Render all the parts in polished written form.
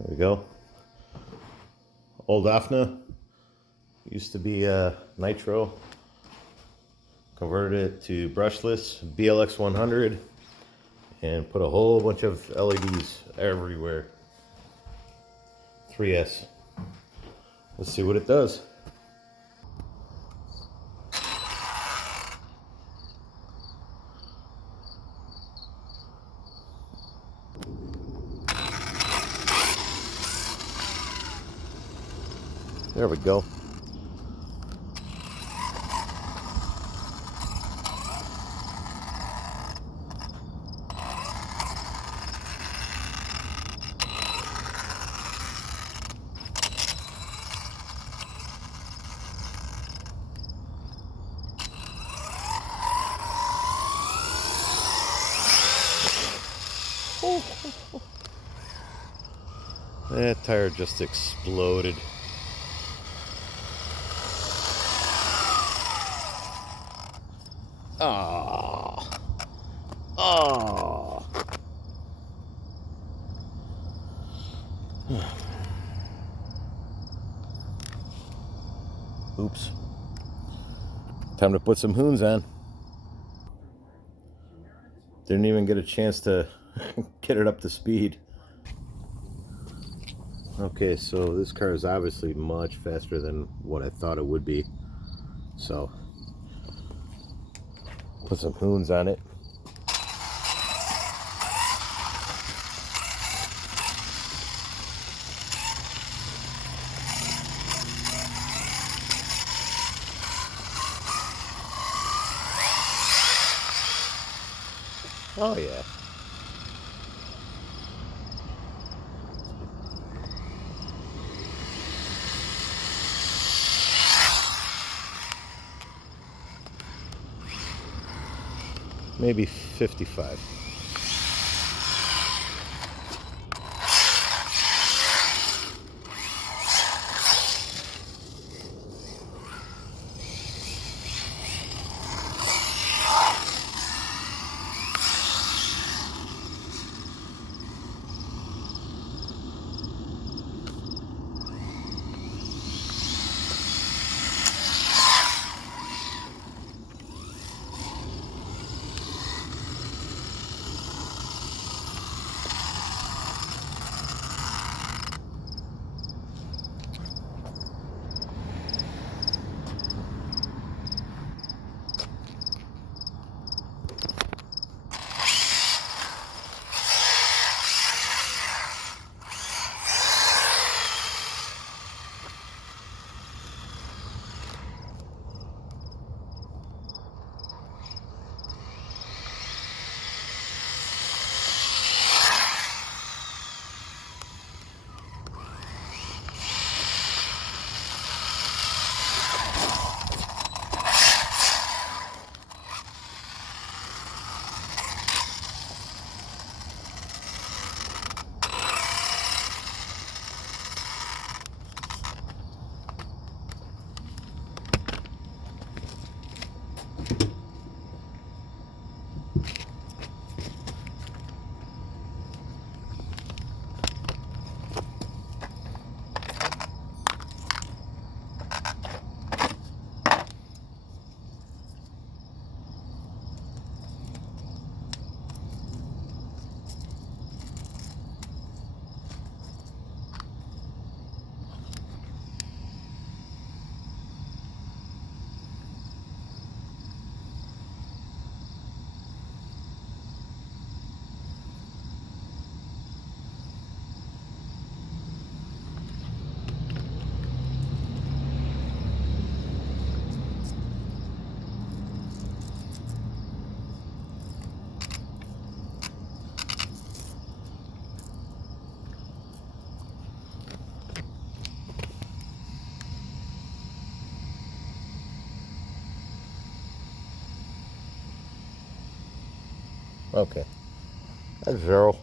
There we go. Old Afna used to be nitro. Converted it to brushless BLX 100 and put a whole bunch of LEDs everywhere. 3S. Let's see what it does. There we go. That tire just exploded. Ah. Ah. Oops. Time to put some hoons on. Didn't even get a chance to get it up to speed. Okay, so this car is obviously much faster than what I thought it would be. So, put some hoons on it. Oh yeah. Maybe 55. Okay. That's zero.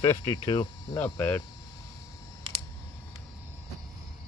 52, not bad.